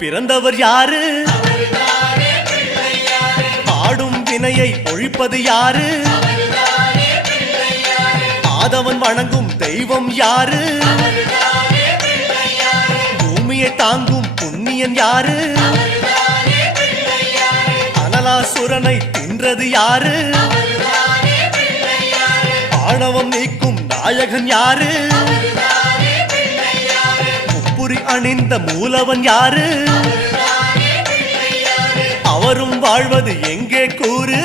பிறந்தவர் யாரு? ஆடும் வினையை ஒழிப்பது யாரு? ஆதவன் வணங்கும் தெய்வம் யாரு? பூமியை தாங்கும் புண்ணியன் யாரு? அனலாசுரனை தின்றது யாரு? ஆணவம் நீக்கும் நாயகன் யாரு? முப்புரி அணிந்த மூலவன் யாரு? அவரும் வாழ்வது எங்கே கூறு?